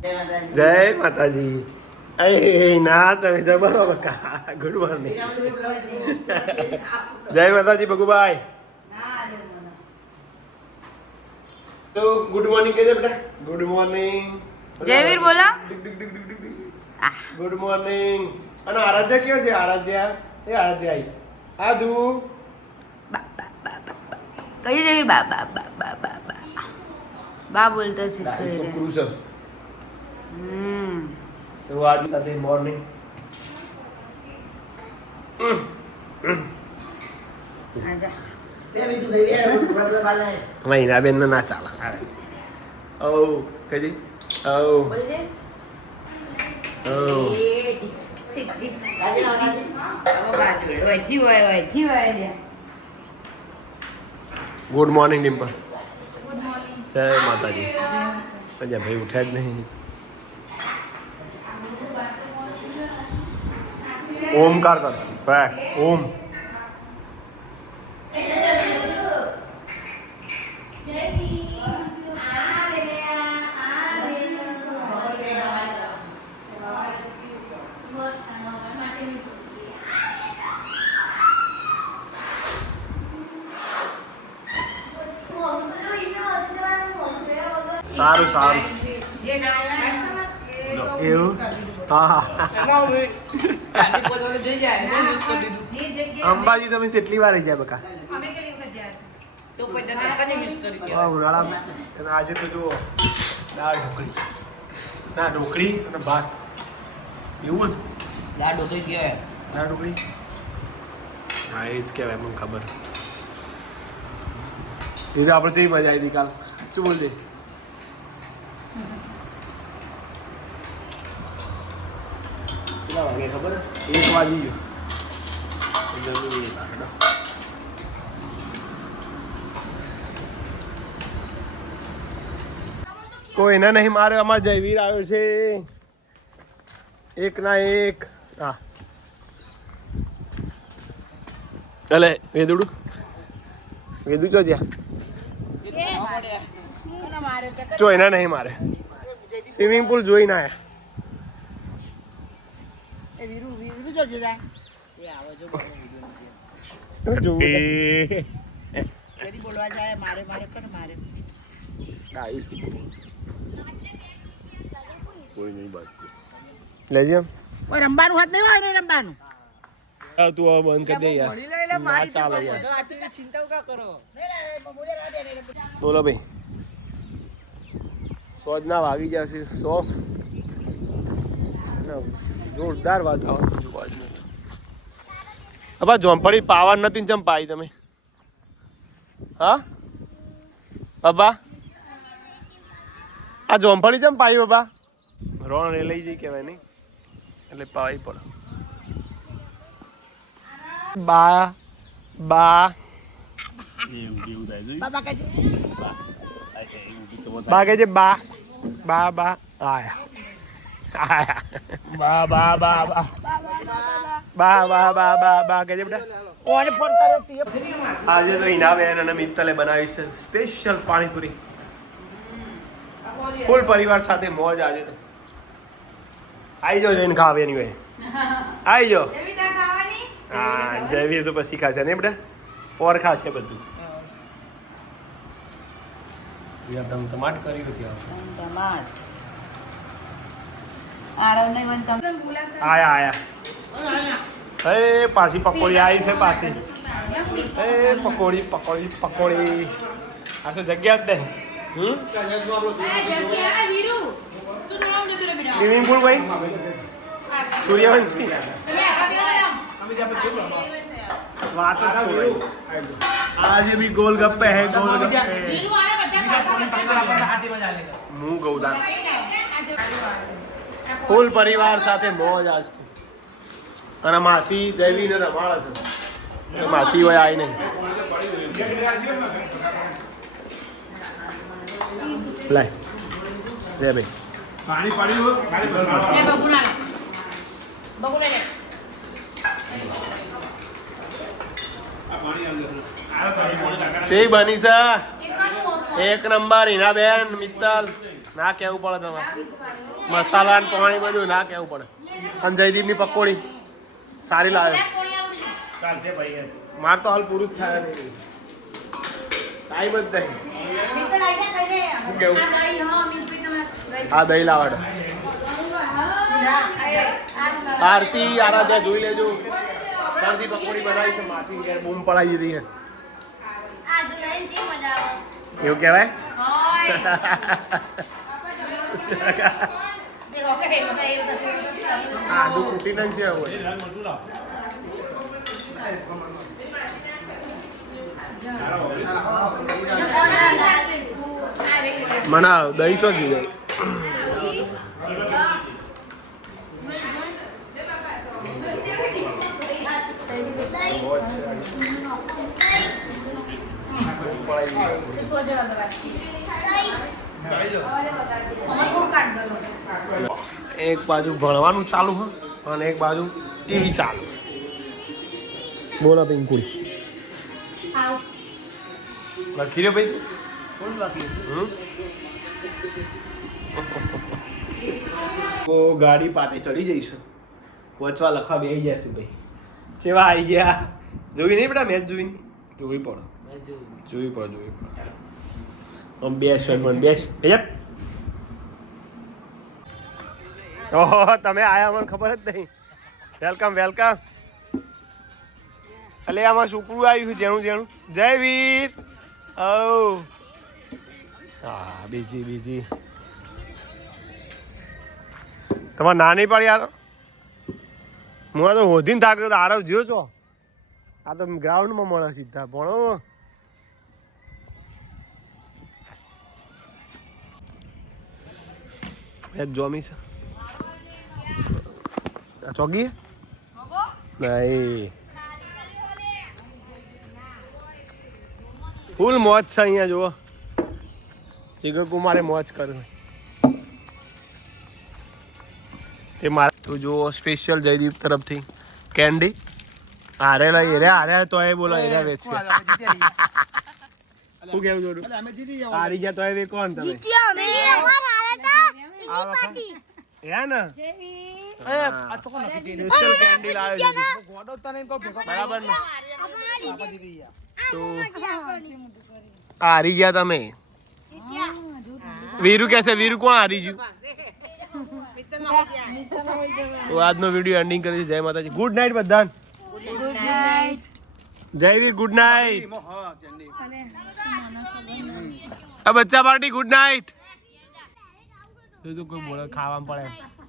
જય માતાજી. ના તમે જબરો બકા. Good morning. જય માતાજી બગુભાઈ. તો ગુડ મોર્નિંગ કહેજે બેટા. Good morning. જયવીર બોલા. Good morning. અને આરાધ્યા કયો છે? આરાધ્યા આરાધ્યા આવી. આદુ કઈ જયવીર બા બા બા બા બા બા બા બોલતા શીખે. છોકરું છે. તો આજ સાથે મોર્નિંગ મહિના બેન ના ચાલે. ઓ કજી ઓ ગુડ મોર્નિંગ ડિમ્પલ. જય માતાજી. અજા ભાઈ ઉઠ્યા જ નહીં. ઓમકાર કર ભાઈ. ઓમ સારું સારું. એવું હા. અંબાજી તમે કેટલી વાર જાય બકા? ઉનાળામાં આજે તો જુઓ દાળ ઢોકળી. દાળ ઢોકળી અને ભાત. એવું જ દાળ ઢોકળી કહેવાય. દાળ ઢોકળી હા એ જ કહેવાય. મને ખબર. એ તો આપણે જેવી મજા આવી હતી કાલ. શું બોલ દે. કેટલા વાગે ખબર? 1 વાગી ગયો. કોઈને નહીં મારે. અમાર જયવીર આવ્યો છે. એક ના એક. હા ચાલે. વેદુડું વેદુ ચો જ્યાં ચો એના નહીં મારે. સ્વિમિંગ પુલ જોઈને આયા. લેજે રમવાનું હાથ નહીં આવે ને રમવાનું. તું હવે બંધ કરી દે યાર. ના ચાલે યાર. બોલો ભાઈ. 100 ના વાગી જશે. 100 જોરદાર વાતાવરણ જોવા જોઈએ. અબા જોંપડી પાવાનું નથી ચમ પાઈ તમે? હા બાબા આ જોંપડી ચમ પાઈ બાબા? રોણ એ લઈ જઈ કહેવાય નહીં એટલે પાવી પડે. બા બા બા કે છે બા બા બા આયા બા બા બા બા બા બા બા બા બા કે છે બેટા. કોને ફોન કર્યો તી? આજે તો હિના બેન અને મિત્તલે બનાવી છે સ્પેશિયલ પાણીપુરી. ફૂલ પરિવાર સાથે મોજ. આજે તો આવી જાઓ જોઈને ખાવે એની ભાઈ. આવી જાઓ. હા જયવીર તો પછી ખાશે ને બેટા. પોર ખાશે બધું. ધમધમાટ કરી હતી. આયા આયા. એ પાછી પકોડી આવી છે. પાછી એ પકોડી પકોડી પકોડી. આ તો જગ્યા જ દે. સ્વિમિંગ પુલ ભાઈ. સૂર્યવંશી વાત જ છોડાઈ. આજે भी गोलगप्पे है. गोलगप्पे मुंह गौदा. ફૂલ પરિવાર સાથે મોજ આજ તો. અને માસી જયવીને રમાડે છે. માસી હોય આવી નહીં. લાય લે ભાઈ. પાણી પાડ્યું. છે બની છે. એક નંબર હિના બેન મિત્તલ ના કેવું પડે તમારે મસાલા ને પાણી બધું ના કેવું પડે અને જયદીપની પકોડી સારી લાવે માર તો હાલ પૂરું જ થાય નહીં ટાઈમ જ નહીં શું કેવું આ દહીં લાવાડો આરતી આરાધ્યા જોઈ લેજો આરતી પકોડી બનાવી છે માસી ઘેર બૂમ પડાવી દીધી છે એવું કહેવાય આદુ કૂટી નહીં છે હવે મને દહીં ચો જોઈએ એક બાજુ ભણવાનું ચાલુ હોય અને એક બાજુ ટીવી ચાલુ બોલો પિંકુડી લખી રહ્યો ભાઈ ગાડી પાટે ચડી જઈશું વચવા લખવા બેસી જશે ભાઈ કેવા આવી ગયા જોઈ નહીં બેટા મેચ જોઈ જોવી પડે આમ બેસ બેસ ઓહો તમે આયા મને ખબર જ નહીં વેલકમ એટલે આમાં છોકરું આવ્યું છે જેણું જય વીર હા બીજી તમારે નાની પડી યાર હું આ તો હોધીને થાક્યો આરવ જ્યો છો આ તો ગ્રાઉન્ડમાં મળે સીધા ભણો જોમી છે ચોગી નહીં ફૂલ મોજ છે અહીંયા જુઓ જીગર કુમારે મોજ કર્યું તે મારે તું જુઓ સ્પેશિયલ જયદીપ તરફથી કેન્ડી હારે તો એ બોલો એરા વેચ છે શું કેવું જોડું હારી ગયા તો એ કોણ તમે હે ને સ્પેશિયલ કેન્ડી લાવે છે બરાબર ને તો હારી ગયા તમે વીરુ कैसे वीरू કોણ હારી ગયું તો આજનો વિડિયો એન્ડિંગ કરી જય માતાજી ગુડ નાઈટ બધાને ગુડ નાઈટ જય વીર ગુડ નાઈટ આ બચ્ચા પાર્ટી ગુડ નાઈટ તો કોઈ બોલે ખાવામાં પડે